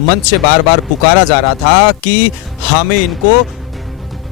मंच से बार बार पुकारा जा रहा था कि हमें इनको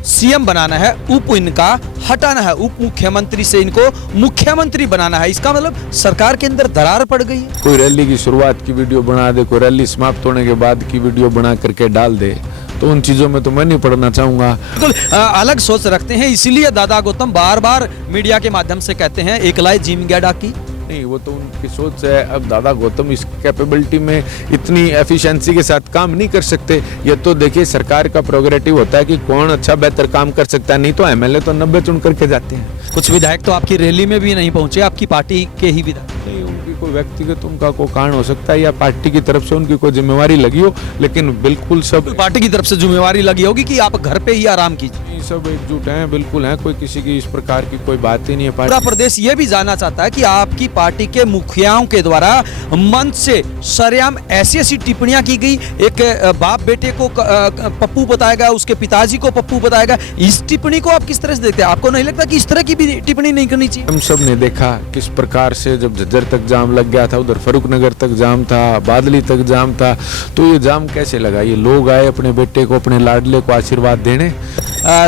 सीएम बनाना है, उप इनका हटाना है, उप मुख्यमंत्री से इनको मुख्यमंत्री बनाना है। इसका मतलब सरकार के अंदर दरार पड़ गई है। कोई रैली की शुरुआत की वीडियो बना दे, कोई रैली समाप्त होने के बाद की वीडियो बना करके डाल दे, तो उन चीजों में तो मैं नहीं पढ़ना चाहूंगा। बिल्कुल अलग सोच रखते हैं, इसीलिए दादा गौतम बार बार मीडिया के माध्यम से कहते हैं एकलाई जिम गया डाकी। नहीं, वो तो उनकी सोच है। अब दादा गौतम इस कैपेबिलिटी में इतनी एफिशिएंसी के साथ काम नहीं कर सकते। ये तो देखिए सरकार का प्रोग्रेटिव होता है कि कौन अच्छा बेहतर काम कर सकता है, नहीं तो एमएलए तो 90 चुन करके जाते हैं। कुछ विधायक तो आपकी रैली में भी नहीं पहुंचे, आपकी पार्टी के ही विधायक। नहीं, उनकी कोई व्यक्तिगत उनका कोई कारण हो सकता है या पार्टी की तरफ से उनकी कोई जिम्मेवारी लगी हो, लेकिन बिल्कुल सब पार्टी की तरफ से जिम्मेवारी लगी होगी कि आप घर पे ही आराम कीजिए। सब एकजुट हैं, बिल्कुल हैं, कोई किसी की इस प्रकार की कोई बात ही नहीं है। पूरा प्रदेश ये भी जानना चाहता है कि आपकी पार्टी के मुखियाओं के द्वारा मंच से सरेआम ऐसी ऐसी टिप्पणियां की गई, एक बाप बेटे को पप्पू बताया गया, उसके पिताजी को पप्पू बताया गया। इस टिप्पणी को आप किस तरह से देखते हैं? आपको नहीं लगता कि इस तरह की भी टिप्पणी नहीं करनी चाहिए? हम सब ने देखा किस प्रकार से जब झज्जर तक जाम लग गया था, उधर फरूख नगर तक जाम था, बादली तक जाम था, तो ये जाम कैसे लगा? ये लोग आए अपने बेटे को, अपने लाडले को आशीर्वाद देने।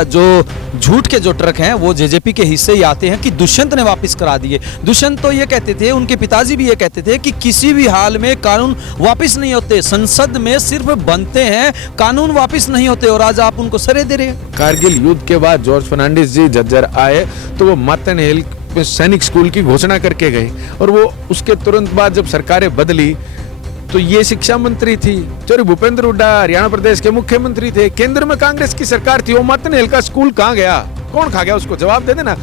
जो झूठ के जो ट्रक हैं वो जेजेपी के हिस्से ही आते हैं कि दुष्यंत ने वापस करा दिए। दुष्यंत तो ये कहते थे, उनके पिताजी भी ये कहते थे कि किसी भी हाल में कानून वापस नहीं होते, संसद में सिर्फ बनते हैं, कानून वापस नहीं होते, और आज आप उनको सरे दे रहे हैं। कारगिल युद्ध के बाद जॉर्ज फर्नांडिस जी झज्जर आए तो वो मातन हिल सैनिक स्कूल की घोषणा करके गए, और वो उसके तुरंत बाद जब सरकारें बदली तो ये शिक्षा मंत्री थी, चौधरी भूपेंद्र हुड्डा हरियाणा प्रदेश के मुख्यमंत्री थे, केंद्र में कांग्रेस की सरकार थी। वो मातन हिल का स्कूल कहाँ गया? कौन खा गया? उसको जवाब दे देना।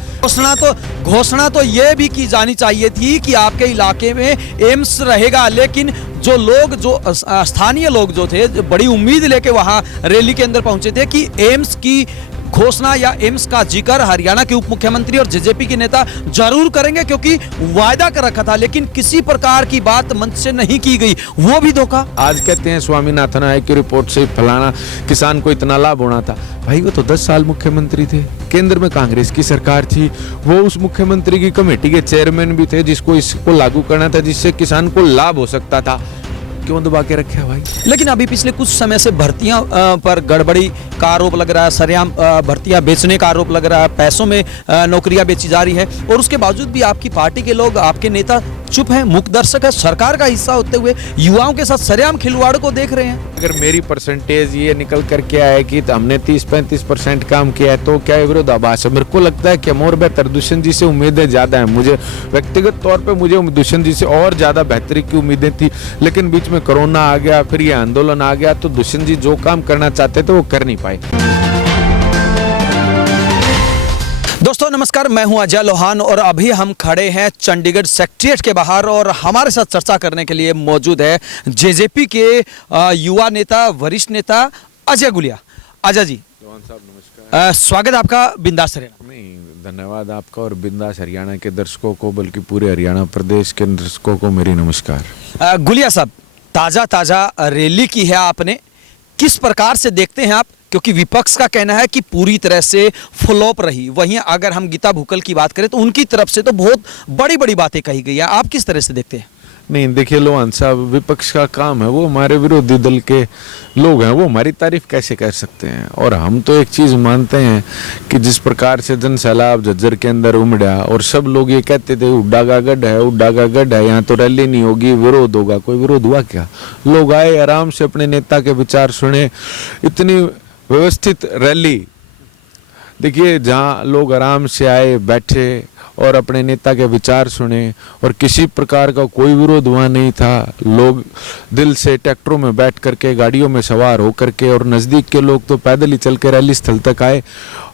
घोषणा तो ये भी की जानी चाहिए थी कि आपके इलाके में एम्स रहेगा, लेकिन जो लोग, जो स्थानीय लोग जो थे, बड़ी उम्मीद लेके वहां रैली के अंदर पहुंचे थे कि एम्स की घोषणा या एम्स का जिक्र हरियाणा के उप मुख्यमंत्री और जेजेपी के नेता जरूर करेंगे, क्योंकि वायदा कर रखा था, लेकिन किसी प्रकार की बात मंच से नहीं की गई, वो भी धोखा। आज कहते हैं स्वामीनाथन आयोग की रिपोर्ट से फलाना किसान को इतना लाभ होना था। भाई वो तो 10 साल मुख्यमंत्री थे, केंद्र में कांग्रेस की सरकार थी, वो उस मुख्यमंत्री की कमेटी के चेयरमैन भी थे जिसको इसको लागू करना था, जिससे किसान को लाभ हो सकता था। क्यों दबा के रखे भाई? लेकिन अभी पिछले कुछ समय से भर्तियां पर गड़बड़ी का आरोप लग रहा है, सरेआम भर्तियां बेचने का आरोप लग रहा है, पैसों में नौकरियां बेची जा रही है, और उसके बावजूद भी आपकी पार्टी के लोग, आपके नेता चुप हैं, मुख्य दर्शक है, सरकार का हिस्सा होते हुए युवाओं के साथ सरेआम खिलवाड़ को देख रहे हैं। अगर मेरी परसेंटेज ये निकल कर के आए कि हमने 30-35% काम किया है, तो क्या विरोधाभास है? मेरे को लगता है कि और बेहतर दुष्यंत जी से उम्मीदें ज्यादा है। मुझे व्यक्तिगत तौर पे मुझे दुष्यंत जी से और ज्यादा बेहतरी की उम्मीदें थी, लेकिन बीच में कोरोना आ गया, फिर ये आंदोलन आ गया, तो दुष्यंत जी जो काम करना चाहते थे वो कर नहीं पाए। दोस्तों नमस्कार, मैं हूं अजय लोहान और अभी हम खड़े हैं चंडीगढ़ सेक्रेटेरिएट के बाहर, और हमारे साथ चर्चा करने के लिए मौजूद है जेजेपी के युवा नेता, वरिष्ठ नेता अजय गुलिया। अजय जी साहब नमस्कार। स्वागत है आपका बिंदास हरियाणा। नहीं, धन्यवाद आपका और बिंदास हरियाणा के दर्शकों को, बल्कि पूरे हरियाणा प्रदेश के दर्शकों को मेरी नमस्कार। गुलिया साहब, ताजा रैली की है आपने, किस प्रकार से देखते हैं आप? क्योंकि विपक्ष का कहना है कि पूरी तरह से फ्लॉप रही, वहीं अगर हम गीता भुक्कल की बात करें तो उनकी तरफ से तो बहुत बड़ी बड़ी बातें कही गई है, आप किस तरह से देखते हैं? नहीं देखिए लोहान साहब, विपक्ष का काम है, वो हमारे विरोधी दल के लोग हैं, वो हमारी तारीफ कैसे कर सकते हैं? और हम तो एक चीज़ मानते हैं कि जिस प्रकार से जन सैलाब झज्जर के अंदर उमड़ा और सब लोग ये कहते थे हुड्डा का गढ़ है, हुड्डा का गढ़ है, यहाँ तो रैली नहीं होगी, विरोध होगा। कोई विरोध हुआ क्या? लोग आए, आराम से अपने नेता के विचार सुने, इतनी व्यवस्थित रैली। देखिए जहाँ लोग आराम से आए, बैठे और अपने नेता के विचार सुने, और किसी प्रकार का कोई विरोध वहाँ नहीं था। लोग दिल से ट्रैक्टरों में बैठ करके, गाड़ियों में सवार हो करके, और नज़दीक के लोग तो पैदल ही चल के रैली स्थल तक आए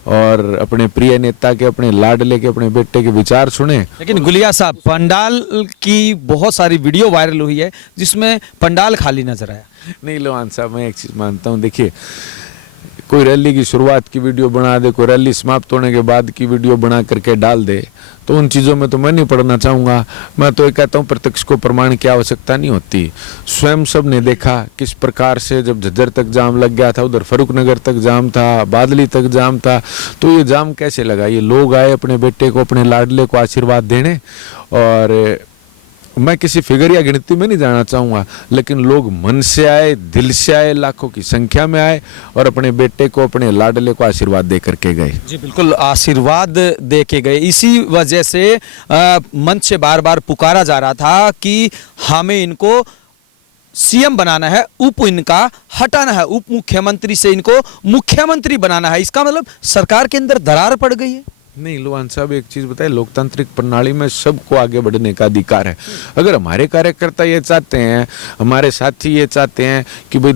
और अपने प्रिय नेता के, अपने लाडले के, अपने बेटे के विचार सुने। लेकिन गुलिया साहब, पंडाल की बहुत सारी वीडियो वायरल हुई है जिसमें पंडाल खाली नजर आया। नहीं लोहान साहब, मैं एक चीज़ मानता हूँ, देखिए कोई रैली की शुरुआत की वीडियो बना दे, कोई रैली समाप्त होने के बाद की वीडियो बना करके डाल दे, तो उन चीज़ों में तो मैं नहीं पढ़ना चाहूँगा। मैं तो ये कहता हूँ प्रत्यक्ष को प्रमाण की आवश्यकता नहीं होती। स्वयं सब ने देखा किस प्रकार से जब झज्जर तक जाम लग गया था, उधर फरूख नगर तक जाम था, बादली तक जाम था, तो ये जाम कैसे लगा? ये लोग आए अपने बेटे को, अपने लाडले को आशीर्वाद देने, और मैं किसी फिगर या गिनती में नहीं जाना चाहूँगा, लेकिन लोग मन से आए, दिल से आए, लाखों की संख्या में आए और अपने बेटे को, अपने लाडले को आशीर्वाद दे करके गए। जी बिल्कुल, आशीर्वाद दे के गए। इसी वजह से मंच से बार बार पुकारा जा रहा था कि हमें इनको सीएम बनाना है, उप इनका हटाना है, उप मुख्यमंत्री से इनको मुख्यमंत्री बनाना है। इसका मतलब सरकार के अंदर दरार पड़ गई है। नहीं लोहान साहब, एक चीज बताए, लोकतांत्रिक प्रणाली में सबको आगे बढ़ने का अधिकार है। अगर हमारे कार्यकर्ता ये चाहते हैं, हमारे साथी ये चाहते हैं कि भाई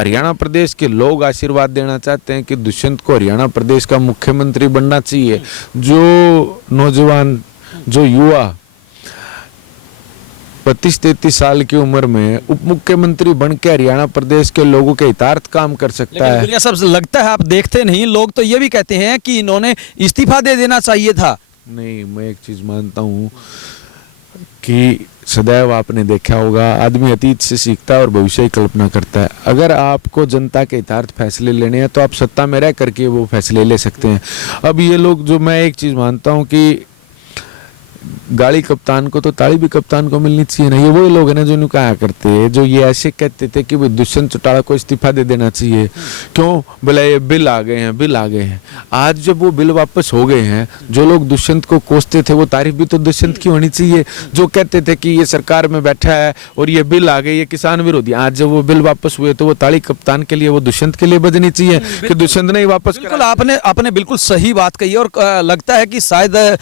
हरियाणा प्रदेश के लोग आशीर्वाद देना चाहते हैं कि दुष्यंत को हरियाणा प्रदेश का मुख्यमंत्री बनना चाहिए, जो नौजवान, जो युवा 32-33 साल की उम्र में उप मुख्यमंत्री बन के हरियाणा प्रदेश के लोगों के हितार्थ काम कर सकता है। लेकिन सब लगता है, आप देखते नहीं, लोग तो ये भी कहते हैं कि इन्होंने इस्तीफा दे देना चाहिए था। नहीं, मैं एक चीज मानता हूँ कि सदैव आपने देखा होगा, आदमी अतीत से सीखता है और भविष्य की कल्पना करता है। अगर आपको जनता के हितार्थ फैसले लेने हैं तो आप सत्ता में रह करके वो फैसले ले सकते हैं। अब ये लोग, जो मैं एक चीज मानता हूँ कि गाड़ी कप्तान को तो ताली भी कप्तान को मिलनी चाहिए ना। ये वही लोग हैं ना जो कहा करते हैं, जो ये ऐसे कहते थे कि भाई दुष्यंत चौटाला को इस्तीफा दे देना चाहिए। क्यों? बोला ये बिल आ गए हैं, बिल आ गए हैं। आज जब वो बिल वापस हो गए हैं, जो लोग दुष्यंत को कोसते थे वो तारीफ भी तो दुष्यंत की होनी चाहिए। जो कहते थे कि ये सरकार में बैठा है और ये बिल आ गए, ये किसान विरोधी, आज जब वो बिल वापस हुए तो वो ताली कप्तान के लिए, वो दुष्यंत के लिए बजनी चाहिए कि दुष्यंत ने वापस। बिल्कुल, आपने बिल्कुल सही बात कही। और लगता है कि शायद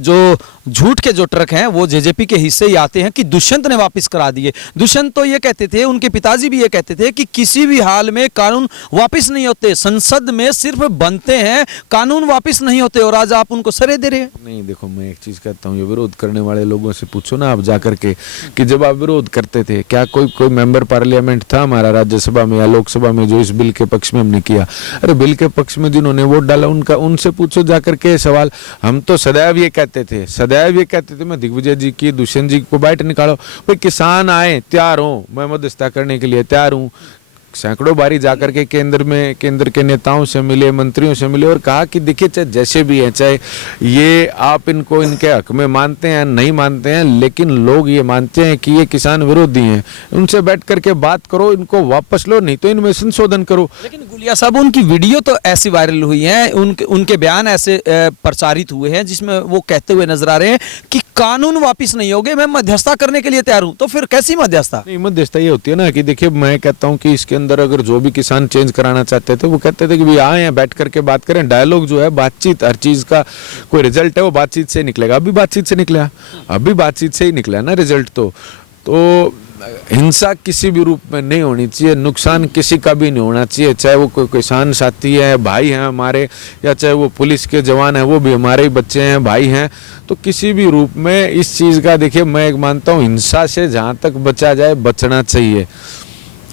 जो झूठ के जो ट्रक हैं वो जेजेपी के हिस्से ही आते हैं कि दुष्यंत ने वापस करा दिए। दुष्यंत तो ये कहते थे, उनके पिताजी भी ये कहते थे कि किसी भी हाल में कानून वापस नहीं होते, संसद में सिर्फ बनते हैं, कानून वापस नहीं होते। और आज आप उनको सरे दे रहे हैं। नहीं देखो, मैं एक चीज कहता हूँ, ये विरोध करने वाले लोगों से पूछो ना आप जाकर के कि जब आप विरोध करते थे, क्या कोई मेंबर पार्लियामेंट था हमारा राज्यसभा में या लोकसभा में जो इस बिल के पक्ष में हमने किया? अरे बिल के पक्ष में जिन्होंने वोट डाला उनसे पूछो जाकर के सवाल। हम तो सदैव ये कहते थे, मैं दिग्विजय जी की, दुष्यंत जी को बाइट निकालो, भाई किसान आए, तैयार हूं, मैं मध्यस्थता करने के लिए तैयार हूं। सैकड़ों बारी जाकर के केंद्र के नेताओं से मिले, मंत्रियों से मिले और कहा कि देखिए, चाहे जैसे भी है, चाहे ये आप इनको इनके हक में मानते हैं नहीं मानते हैं, लेकिन लोग ये मानते हैं कि ये किसान विरोधी हैं, उनसे बैठ करके बात करो, इनको वापस लो, नहीं तो इनमें संशोधन करो। लेकिन गुलिया साहब, उनकी वीडियो तो ऐसी वायरल हुई है, उनके बयान ऐसे प्रचारित हुए हैं जिसमें वो कहते हुए नजर आ रहे हैं कि कानून वापिस नहीं होंगे, मैं मध्यस्थता करने के लिए तैयार हूं। तो फिर कैसी मध्यस्थता? नहीं, मध्यस्थता ये होती है ना कि देखिए, मैं कहता हूं कि इसके अंदर अगर जो भी किसान चेंज कराना चाहते थे वो कहते थे कि भाई आए हैं, बैठ करके बात करें। डायलॉग जो है, बातचीत, हर चीज का कोई रिजल्ट है वो बातचीत से निकलेगा। अभी बातचीत से निकला, अभी बातचीत से ही निकला ना रिजल्ट। तो हिंसा किसी भी रूप में नहीं होनी चाहिए, नुकसान किसी का भी नहीं होना चाहिए, चाहे वो कोई किसान साथी है, भाई हैं हमारे, या चाहे वो पुलिस के जवान हैं, वो भी हमारे ही बच्चे हैं, भाई हैं। तो किसी भी रूप में इस चीज़ का, देखिए मैं एक मानता हूँ, हिंसा से जहाँ तक बचा जाए बचना चाहिए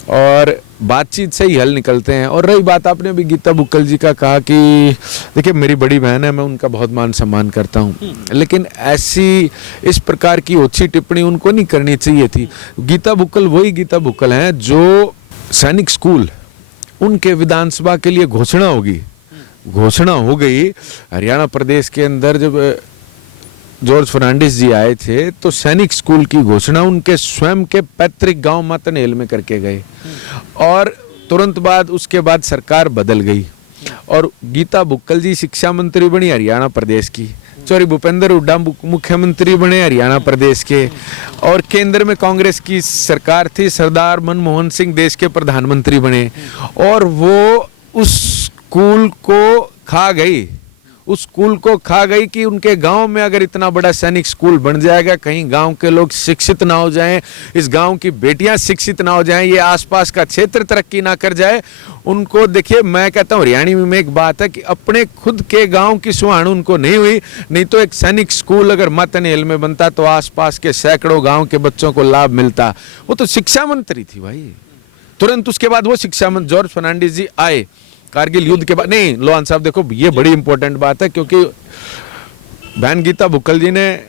और बातचीत से ही हल निकलते हैं। और रही बात, आपने भी गीता बुक्कल जी का कहा कि देखिए मेरी बड़ी बहन है, मैं उनका बहुत मान सम्मान करता हूँ, लेकिन ऐसी इस प्रकार की ओछी टिप्पणी उनको नहीं करनी चाहिए थी। गीता बुक्कल वही गीता बुक्कल हैं जो सैनिक स्कूल, उनके विधानसभा के लिए घोषणा हो गई हरियाणा प्रदेश के अंदर। जब जॉर्ज फर्नांडिस जी आए थे तो सैनिक स्कूल की घोषणा उनके स्वयं के पैतृक गांव मातनहेल में करके गए और तुरंत बाद उसके बाद सरकार बदल गई और गीता बुक्कल जी शिक्षा मंत्री बनी हरियाणा प्रदेश की, सॉरी भूपेंद्र हुड्डा मुख्यमंत्री बने हरियाणा प्रदेश के, और केंद्र में कांग्रेस की सरकार थी, सरदार मनमोहन सिंह देश के प्रधानमंत्री बने और वो उस स्कूल को खा गई कि उनके गांव में अगर इतना बड़ा सैनिक स्कूल बन जाएगा, कहीं गांव के लोग शिक्षित ना हो जाएं, इस गांव की बेटियां शिक्षित ना हो जाएं, ये आसपास का क्षेत्र तरक्की ना कर जाए, उनको देखिए, मैं कहता हूँ हरियाणा में एक बात है कि अपने खुद के गांव की सुहान उनको नहीं हुई, नहीं तो एक सैनिक स्कूल अगर मातनहेल में बनता तो आसपास के सैकड़ों गाँव के बच्चों को लाभ मिलता। वो तो शिक्षा मंत्री थी भाई, तुरंत उसके बाद वो शिक्षा मंत्री जॉर्ज फर्नांडिस जी आए कारगिल युद्ध के बाद। नहीं लोहान साहब, देखो ये बड़ी इंपॉर्टेंट बात है क्योंकि बहन गीता बुक्कल जी ने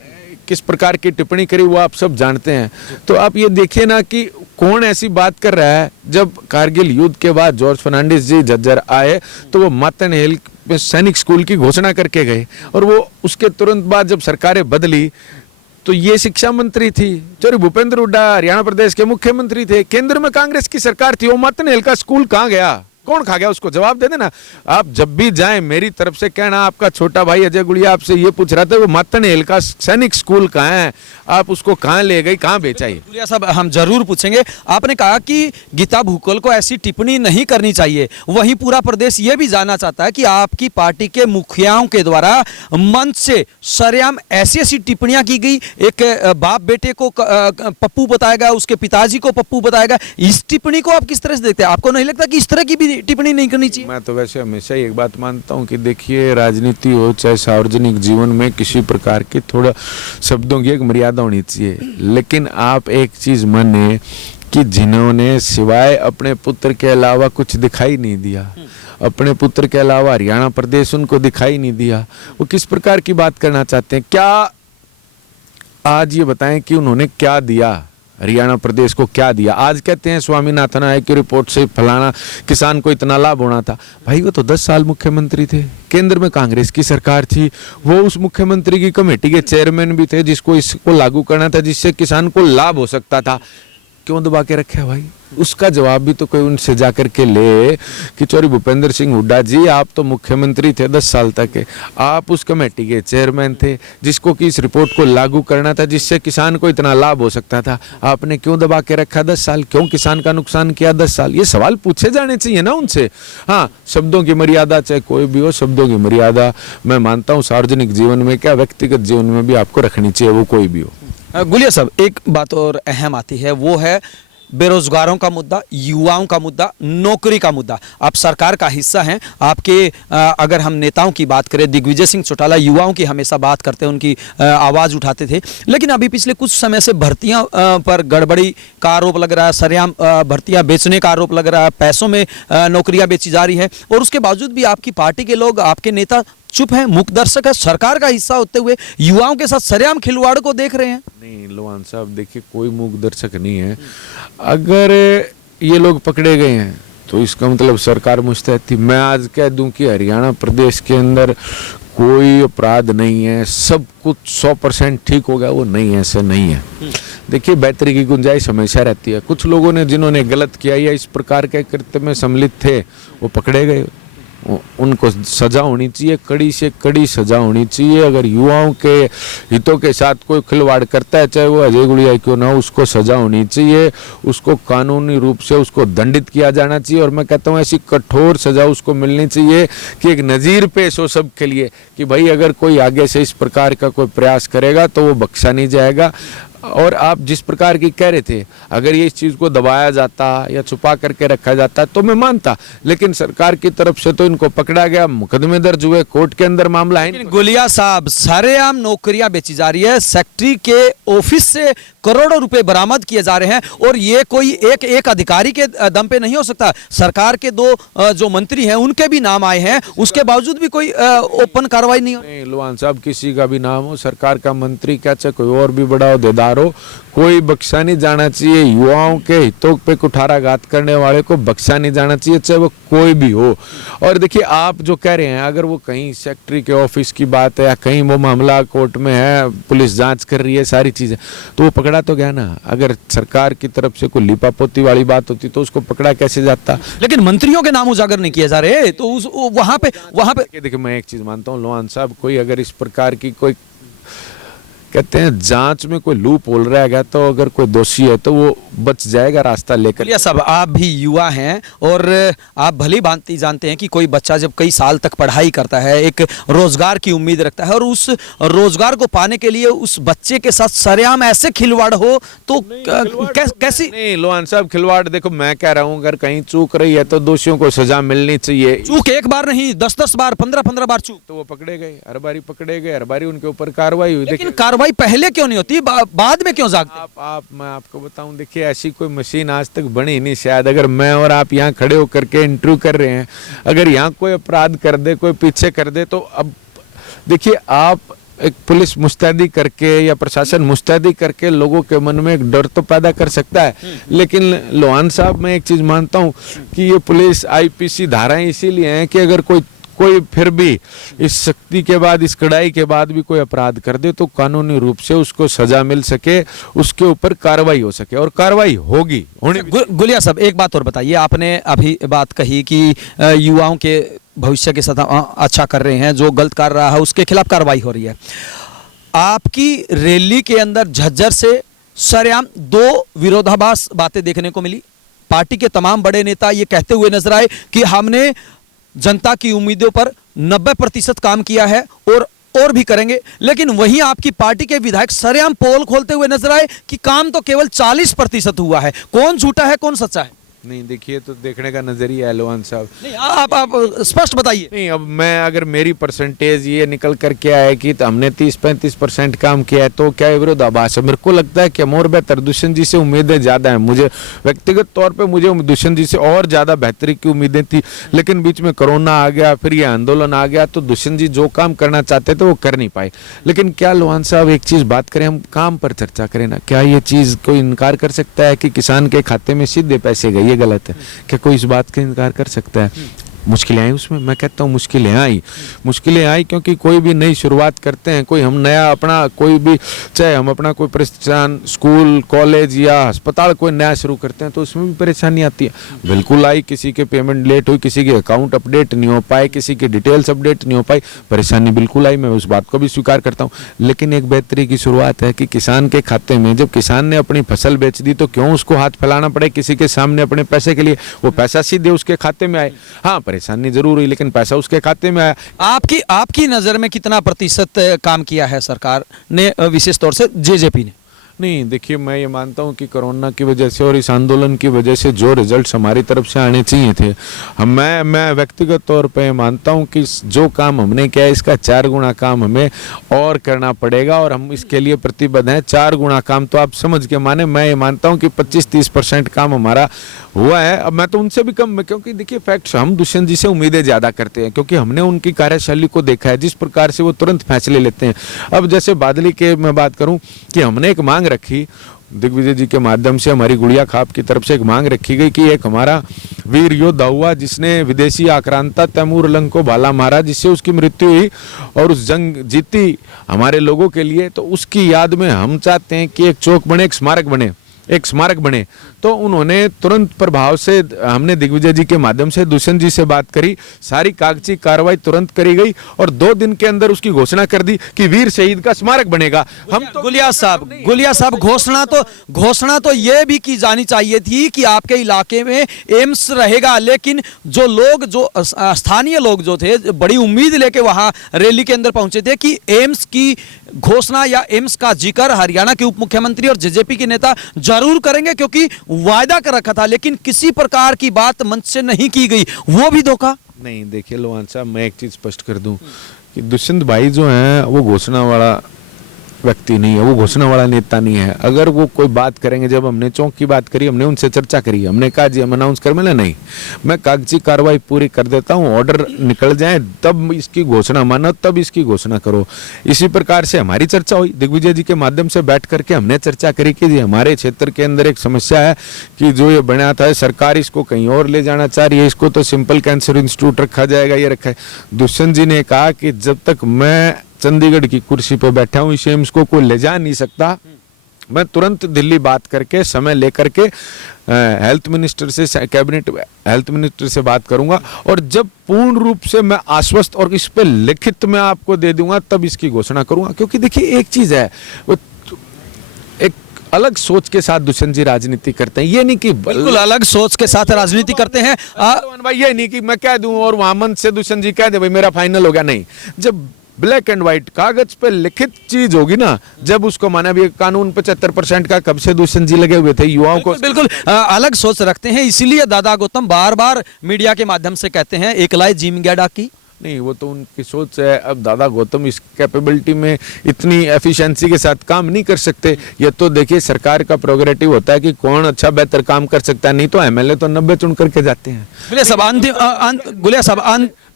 किस प्रकार की टिप्पणी करी वो आप सब जानते हैं। तो आप ये देखिए ना कि कौन ऐसी बात कर रहा है। जब कारगिल युद्ध के बाद जॉर्ज फर्नांडिस जी झज्जर आए तो वो मातनहेल में सैनिक स्कूल की घोषणा करके गए और वो उसके तुरंत बाद जब सरकारें बदली तो ये शिक्षा मंत्री थी। चौधरी भूपेंद्र हुड्डा हरियाणा प्रदेश के मुख्यमंत्री थे, केंद्र में कांग्रेस की सरकार थी। वो मतनेल का स्कूल कहाँ गया, कौन खा गया, उसको जवाब दे देना। आप जब भी जाएं मेरी तरफ से कहना, आपका छोटा भाई अजय गुड़िया आपसे ये पूछ रहा था वो मतनेल का सैनिक स्कूल कहाँ है, आप उसको कहाँ ले गई, कहाँ बेचा? गुड़िया साहब हम जरूर पूछेंगे। आपने कहा कि गीता भुक्कल को ऐसी टिप्पणी नहीं करनी चाहिए, वहीं पूरा प्रदेश ये भी जानना चाहता है कि आपकी पार्टी के मुखियाओं के द्वारा मंच से सरेआम ऐसी ऐसी टिप्पणियां की गई, एक बाप बेटे को पप्पू बताएगा, उसके पिताजी को पप्पू बताएगा, इस टिप्पणी को आप किस तरह से देखते हैं? आपको नहीं लगता कि इस तरह की भी टिप्पणी नहीं करनी चाहिए? मैं तो वैसे हमेशा ही एक बात मानता हूं कि देखिए, राजनीति हो चाहे सार्वजनिक जीवन में, किसी प्रकार की थोड़ा शब्दों की एक मर्यादा होनी चाहिए। लेकिन आप एक चीज माने कि जिन्होंने सिवाय अपने पुत्र के अलावा कुछ दिखाई नहीं दिया, अपने पुत्र के अलावा हरियाणा प्रदेश उनको दिखाई नहीं दिया, वो किस प्रकार की बात करना चाहते हैं? क्या आज ये बताएं कि उन्होंने क्या दिया, हरियाणा प्रदेश को क्या दिया? आज कहते हैं स्वामीनाथन आयोग की रिपोर्ट से फलाना किसान को इतना लाभ होना था। भाई वो तो 10 साल मुख्यमंत्री थे, केंद्र में कांग्रेस की सरकार थी, वो उस मुख्यमंत्री की कमेटी के चेयरमैन भी थे जिसको इसको लागू करना था, जिससे किसान को लाभ हो सकता था। क्यों दबा के रखे भाई? उसका जवाब भी तो कोई उनसे जाकर के ले कि चौधरी भूपेंद्र सिंह हुड्डा जी आप तो मुख्यमंत्री थे 10 साल तक के, आप उस कमेटी के चेयरमैन थे जिसको कि इस रिपोर्ट को लागू करना था, जिससे किसान को इतना लाभ हो सकता था। आपने क्यों दबा के रखा 10 साल? क्यों किसान का नुकसान किया 10 साल? ये सवाल पूछे जाने चाहिए ना उनसे। हाँ, शब्दों की मर्यादा, चाहे कोई भी हो, शब्दों की मर्यादा मैं मानता हूँ सार्वजनिक जीवन में क्या व्यक्तिगत जीवन में भी आपको रखनी चाहिए, वो कोई भी हो। गुलिया साहब एक बात और अहम आती है, वो है बेरोजगारों का मुद्दा, युवाओं का मुद्दा, नौकरी का मुद्दा। आप सरकार का हिस्सा हैं, आपके अगर हम नेताओं की बात करें, दिग्विजय सिंह चौटाला युवाओं की हमेशा बात करते हैं, उनकी आवाज़ उठाते थे, लेकिन अभी पिछले कुछ समय से भर्तियां पर गड़बड़ी का आरोप लग रहा है, सरेआम भर्तियां बेचने का आरोप लग रहा है, पैसों में नौकरियां बेची जा रही है, और उसके बावजूद भी आपकी पार्टी के लोग, आपके नेता चुप है, मूक दर्शक है, सरकार का हिस्सा होते हुए युवाओं के साथ सरेआम खिलवाड़ को देख रहे हैं। नहीं लोहान साहब, देखिए कोई मूक दर्शक नहीं है। अगर ये लोग पकड़े गए हैं तो इसका मतलब सरकार मुस्तैद थी। मैं आज कह दूं कि हरियाणा प्रदेश के अंदर कोई अपराध नहीं है, सब कुछ 100% ठीक हो गया, वो नहीं है, ऐसा नहीं है। देखिए बेहतरी की गुंजाइश हमेशा रहती है। कुछ लोगों ने जिन्होंने गलत किया या इस प्रकार के कृत्य में सम्मिलित थे वो पकड़े गए, उनको सजा होनी चाहिए, कड़ी से कड़ी सजा होनी चाहिए। अगर युवाओं के हितों के साथ कोई खिलवाड़ करता है, चाहे वो अजय गुड़िया क्यों ना हो, उसको सजा होनी चाहिए, उसको कानूनी रूप से उसको दंडित किया जाना चाहिए। और मैं कहता हूँ ऐसी कठोर सजा उसको मिलनी चाहिए कि एक नज़ीर पेश हो सबके लिए कि भाई अगर कोई आगे से इस प्रकार का कोई प्रयास करेगा तो वो बख्शा नहीं जाएगा। और आप जिस प्रकार की कह रहे थे, अगर ये इस चीज़ को दबाया जाता या छुपा करके रखा जाता तो मैं मानता, लेकिन सरकार की तरफ से तो इनको पकड़ा गया, मुकदमे दर्ज हुए, कोर्ट के अंदर मामला है। गुलिया साहब, सरेआम नौकरियां बेची जा रही है, सेक्रेटरी के ऑफिस से करोड़ों रुपए बरामद किए जा रहे हैं, और ये कोई एक अधिकारी के दम पे नहीं हो सकता। सरकार के 2 जो मंत्री हैं उनके भी नाम आए हैं, उसके बावजूद भी कोई ओपन कार्रवाई नहीं हो। लोहान साहब, किसी का भी नाम हो, सरकार का मंत्री क्या चाहे कोई और भी बड़ा होदेदार हो, कोई बख्शा नहीं जाना चाहिए। युवाओं के हितों पे कुठाराघात करने वाले को बख्शा नहीं जाना चाहिए, चाहे वो कोई भी हो। और देखिए आप जो कह रहे हैं, अगर वो कहीं सेक्रेटरी के ऑफिस की बात है या कहीं वो मामला कोर्ट में है, पुलिस जांच कर रही है, सारी चीजें, तो वो पकड़ा तो गया ना। अगर सरकार की तरफ से कोई लिपापोती वाली बात होती तो उसको पकड़ा कैसे जाता? लेकिन मंत्रियों के नाम उजागर नहीं किए जा रहे, तो वहां पे देखिए मैं एक चीज मानता हूँ लोहान साहब, कोई अगर इस प्रकार की कोई कहते हैं जांच में कोई लूप होल रह गया तो अगर कोई दोषी है तो वो बच जाएगा रास्ता लेकर। या सब आप भी युवा हैं और आप भली भांति जानते हैं कि कोई बच्चा जब कई साल तक पढ़ाई करता है, एक रोजगार की उम्मीद रखता है, और उस रोजगार को पाने के लिए उस बच्चे के साथ सरेआम ऐसे खिलवाड़ हो तो कैसी? नहीं लोहान साहब, खिलवाड़ देखो मैं कह रहा हूँ, अगर कहीं चूक रही है तो दोषियों को सजा मिलनी चाहिए। चूक एक बार नहीं, 10-10 बार, 15-15 बार चूक, तो वो पकड़े गए, हर बारी पकड़े गए, हर बारी उनके ऊपर कार्रवाई हुई। लेकिन कार्रवाई पहले क्यों नहीं होती, बाद में क्यों जागते? मैं आपको बताऊं, देखिए ऐसी कोई मशीन आज तक बनी नहीं शायद। अगर मैं और आप यहाँ खड़े होकर के इंटरव्यू कर रहे हैं, अगर यहाँ कोई अपराध कर दे, कोई पीछे कर दे, तो अब देखिए आप एक पुलिस मुस्तैदी करके या प्रशासन मुस्तैदी करके लोगों के मन में एक डर तो पैदा कर सकता है। लेकिन लोहान साहब, मैं एक चीज मानता हूँ कि ये पुलिस IPC धाराएं इसीलिए हैं कि अगर कोई कोई फिर भी इस शक्ति के बाद, इस कड़ाई के बाद भी कोई अपराध कर दे तो कानूनी रूप से उसको सजा मिल सके, उसके ऊपर कार्रवाई हो सके, और कार्रवाई होगी होनी। गुलिया साहब, एक बात और बताइए, आपने अभी बात कही कि युवाओं के भविष्य के साथ अच्छा कर रहे हैं, जो गलत कर रहा है उसके खिलाफ कार्रवाई हो रही है। आपकी रैली के अंदर झज्जर से सरेआम दो विरोधाभास बातें देखने को मिली। पार्टी के तमाम बड़े नेता ये कहते हुए नजर आए कि हमने जनता की उम्मीदों पर 90% काम किया है और भी करेंगे, लेकिन वहीं आपकी पार्टी के विधायक सरेआम पोल खोलते हुए नजर आए कि काम तो केवल 40% हुआ है। कौन झूठा है, कौन सच्चा है? नहीं देखिए, तो देखने का नजरिया है लोहान साहब। नहीं, आप स्पष्ट बताइए। नहीं, अब मैं अगर मेरी परसेंटेज ये निकल कर के आए कि तो हमने 30-35% काम किया है तो क्या विरोधाभास है? मेरे को लगता है कि हम और बेहतर, दुष्यंत जी से उम्मीदें ज़्यादा हैं। मुझे व्यक्तिगत तौर पे मुझे दुष्यंत जी से और ज़्यादा बेहतरी की उम्मीदें थी, लेकिन बीच में कोरोना आ गया, फिर ये आंदोलन आ गया, तो दुष्यंत जी जो काम करना चाहते थे वो कर नहीं पाए। लेकिन क्या लोहान साहब, एक चीज़ बात करें, हम काम पर चर्चा करें ना, क्या ये चीज़ कोई इनकार कर सकता है कि किसान के खाते में सीधे पैसे गए? ये गलत है क्या? कोई इस बात का इनकार कर सकता है? मुश्किलें आई उसमें, मैं कहता हूँ मुश्किलें आई क्योंकि कोई भी नई शुरुआत करते हैं, कोई हम नया अपना कोई भी, चाहे हम अपना कोई प्रतिष्ठान, स्कूल, कॉलेज या अस्पताल कोई नया शुरू करते हैं तो उसमें भी परेशानी आती है। बिल्कुल आई, किसी के पेमेंट लेट हुई, किसी के अकाउंट अपडेट नहीं हो पाए, किसी की डिटेल्स अपडेट नहीं हो पाई, परेशानी बिल्कुल आई, मैं उस बात को भी स्वीकार करता हूँ। लेकिन एक बेहतरी की शुरुआत है कि किसान के खाते में, जब किसान ने अपनी फसल बेच दी तो क्यों उसको हाथ फैलाना पड़े किसी के सामने अपने पैसे के लिए? वो पैसा सीधे उसके खाते में आए। हाँ, परेशानी जरूर हुई लेकिन पैसा उसके खाते में आया। आपकी नजर में कितना प्रतिशत काम किया है सरकार ने, विशेष तौर से जेजेपी ने? नहीं देखिए, मैं ये मानता हूँ कि कोरोना की वजह से और इस आंदोलन की वजह से जो रिजल्ट्स हमारी तरफ से आने चाहिए थे, मैं व्यक्तिगत तौर पे मानता हूँ कि जो काम हमने किया है इसका 4 गुना काम हमें और करना पड़ेगा और हम इसके लिए प्रतिबद्ध हैं। 4 गुना काम तो आप समझ के माने, मैं ये मानता हूँ कि 25-30% काम हमारा हुआ है। अब मैं तो उनसे भी कम, क्योंकि देखिए फैक्ट्स, हम दुष्यंत जी से उम्मीदें ज़्यादा करते हैं क्योंकि हमने उनकी कार्यशैली को देखा है, जिस प्रकार से वो तुरंत फैसले लेते हैं। अब जैसे बादली के मैं बात करूँ कि हमने एक मांग रखी, दिग्विजय जी के माध्यम से हमारी गुड़िया खाप की तरफ से एक मांग रखी गई कि एक हमारा वीर योद्धा हुआ जिसने विदेशी आक्रांता तैमूर लंग को भाला मारा, जिससे उसकी मृत्यु हुई और उस जंग जीती हमारे लोगों के लिए, तो उसकी याद में हम चाहते हैं कि एक चौक बने, एक स्मारक बने। तो उन्होंने तुरंत प्रभाव से, हमने दिग्विजय जी के माध्यम से दुष्यंत जी से बात करी, सारी कागजी कार्रवाई तुरंत करी गई और 2 दिन के अंदर उसकी घोषणा कर दी कि वीर शहीद का स्मारक बनेगा। हम तो गुलिया साहब, घोषणा तो ये भी की जानी चाहिए थी कि आपके इलाके में एम्स रहेगा, लेकिन जो स्थानीय लोग जो थे, बड़ी उम्मीद लेके वहां रैली के अंदर पहुंचे थे कि एम्स की घोषणा या एम्स का जिक्र हरियाणा के उप मुख्यमंत्री और जेजेपी के नेता जरूर करेंगे क्योंकि वायदा कर रखा था, लेकिन किसी प्रकार की बात मंच से नहीं की गई, वो भी धोखा। नहीं देखिए लोहान साहब, मैं एक चीज स्पष्ट कर दूं कि दुष्यंत भाई जो हैं वो घोषणा वाला व्यक्ति नहीं है, वो घोषणा वाला नेता नहीं है। अगर वो कोई बात करेंगे, जब हमने चौक की बात करी, हमने उनसे चर्चा करी, हमने कहा जी हम अनाउंस कर मिले, नहीं, मैं कागजी कार्रवाई पूरी कर देता हूँ, ऑर्डर निकल जाए तब इसकी घोषणा मानो, तब इसकी घोषणा करो। इसी प्रकार से हमारी चर्चा हुई, दिग्विजय जी के माध्यम से बैठ करके हमने चर्चा करी कि जी हमारे क्षेत्र के अंदर एक समस्या है कि जो ये बना था सरकार इसको कहीं और ले जाना चाह रही है, इसको तो सिंपल कैंसर इंस्टीट्यूट रखा जाएगा, ये रखा है। दुष्यंत जी ने कहा कि जब तक मैं चंडीगढ़ की कुर्सी पे बैठा हूं, इस एम्स को कोई ले जा नहीं सकता, मैं तुरंत दिल्ली बात करके, समय लेकर के हेल्थ मिनिस्टर से, कैबिनेट हेल्थ मिनिस्टर से बात करूंगा और जब पूर्ण रूप से मैं आश्वस्त और इस पे लिखित में आपको दे दूंगा तब इसकी घोषणा करूंगा। क्योंकि देखिए एक चीज है, वो एक अलग सोच के साथ दुष्यंत जी राजनीति करते हैं, ये नहीं कि बिल्कुल अलग सोच के साथ राजनीति करते हैं भाई, ये नहीं कि मैं कह दूं और वहां मंच से दुष्यंत जी कह दे भाई मेरा फाइनल हो गया, नहीं। जब ब्लैक एंड व्हाइट कागज पे लिखित चीज होगी ना, जब उसको माना भी, कानून 75% का कब से दुष्यंत जी लगे हुए थे, युवाओं को बिल्कुल अलग सोच रखते हैं, इसीलिए दादा गौतम बार बार मीडिया के माध्यम से कहते हैं एकलाई जिम गया डाकी। नहीं, वो तो उनकी सोच है। अब दादा गौतम इस कैपेबिलिटी में इतनी एफिशिएंसी के साथ काम नहीं कर सकते। ये तो देखिए सरकार का प्रोग्रेटिव होता है कि कौन अच्छा बेहतर काम कर सकता है, नहीं तो एमएलए तो 90 चुन करके जाते हैं।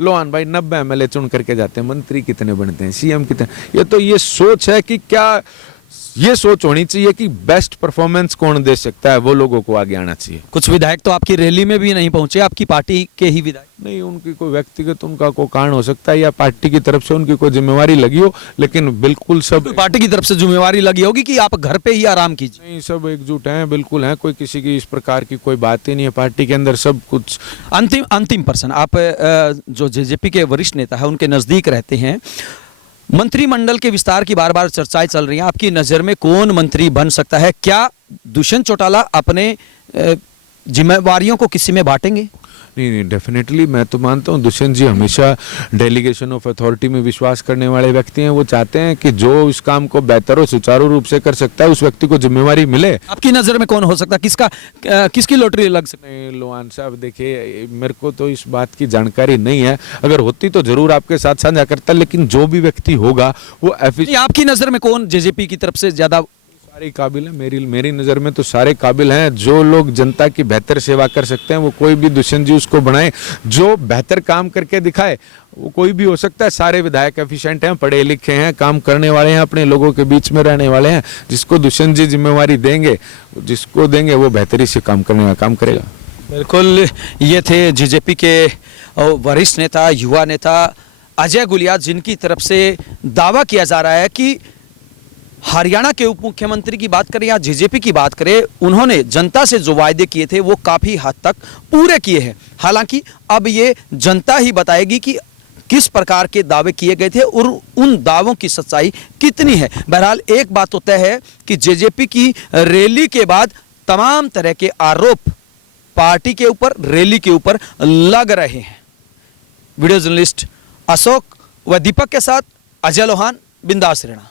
लोहान भाई 90 एमएलए चुन करके जाते हैं, मंत्री कितने बनते हैं, सीएम कितने, ये तो ये सोच है कि क्या ये सोच होनी चाहिए कि बेस्ट परफॉर्मेंस कौन दे सकता है, वो लोगों को आगे आना चाहिए। कुछ विधायक तो आपकी रैली में भी नहीं पहुंचे, आपकी पार्टी के ही विधायक। नहीं, उनकी कोई व्यक्तिगत उनका कोई कारण हो सकता है या पार्टी की तरफ से उनकी कोई जिम्मेवारी लगी हो, लेकिन बिल्कुल सब पार्टी की तरफ से जिम्मेवारी लगी होगी कि आप घर पे ही आराम कीजिए। नहीं, सब एकजुट हैं, बिल्कुल हैं, कोई किसी की इस प्रकार की कोई बात ही नहीं है। पार्टी के अंदर सब कुछ। अंतिम प्रश्न, आप जो जेजेपी के वरिष्ठ नेता है उनके नजदीक रहते हैं, मंत्रिमंडल के विस्तार की बार बार चर्चाएं चल रही हैं, आपकी नजर में कौन मंत्री बन सकता है? क्या दुष्यंत चौटाला अपने जिम्मेवारियों को किसी में बांटेंगे? नहीं, डेफिनेटली मैं तो मानता हूँ दुष्यंत जी हमेशा डेलीगेशन ऑफ अथॉरिटी में विश्वास करने वाले व्यक्ति हैं। वो चाहते हैं कि जो इस काम को बेहतर और सुचारू रूप से कर सकता है उस व्यक्ति को जिम्मेवारी मिले। आपकी नजर में कौन हो सकता है? किसकी लॉटरी लग सकती है? लोहान साहब, देखिए मेरे को तो इस बात की जानकारी नहीं है, अगर होती तो जरूर आपके साथ साझा करता, लेकिन जो भी व्यक्ति होगा वो आपकी नजर में कौन जेजेपी की तरफ से ज्यादा सारे काबिल है? मेरी नज़र में तो सारे काबिल हैं। जो लोग जनता की बेहतर सेवा कर सकते हैं वो कोई भी दुष्यंत जी उसको बनाए, जो बेहतर काम करके दिखाए वो कोई भी हो सकता है। सारे विधायक एफिशिएंट हैं, पढ़े लिखे हैं, काम करने वाले हैं, अपने लोगों के बीच में रहने वाले हैं। जिसको दुष्यंत जी जिम्मेवारी देंगे, जिसको देंगे वो बेहतरी से काम करने का काम करेगा। बिल्कुल, ये थे जेजेपी के वरिष्ठ नेता, युवा नेता अजय गुलिया, जिनकी तरफ से दावा किया जा रहा है कि हरियाणा के उप मुख्यमंत्री की बात करें या जेजेपी की बात करें, उन्होंने जनता से जो वायदे किए थे वो काफ़ी हद तक पूरे किए हैं। हालांकि अब ये जनता ही बताएगी कि किस प्रकार के दावे किए गए थे और उन दावों की सच्चाई कितनी है। बहरहाल एक बात तो तय है कि जेजेपी की रैली के बाद तमाम तरह के आरोप पार्टी के ऊपर, रैली के ऊपर लग रहे हैं। वीडियो जर्नलिस्ट अशोक व दीपक के साथ अजय लोहान, बिंदास रहना।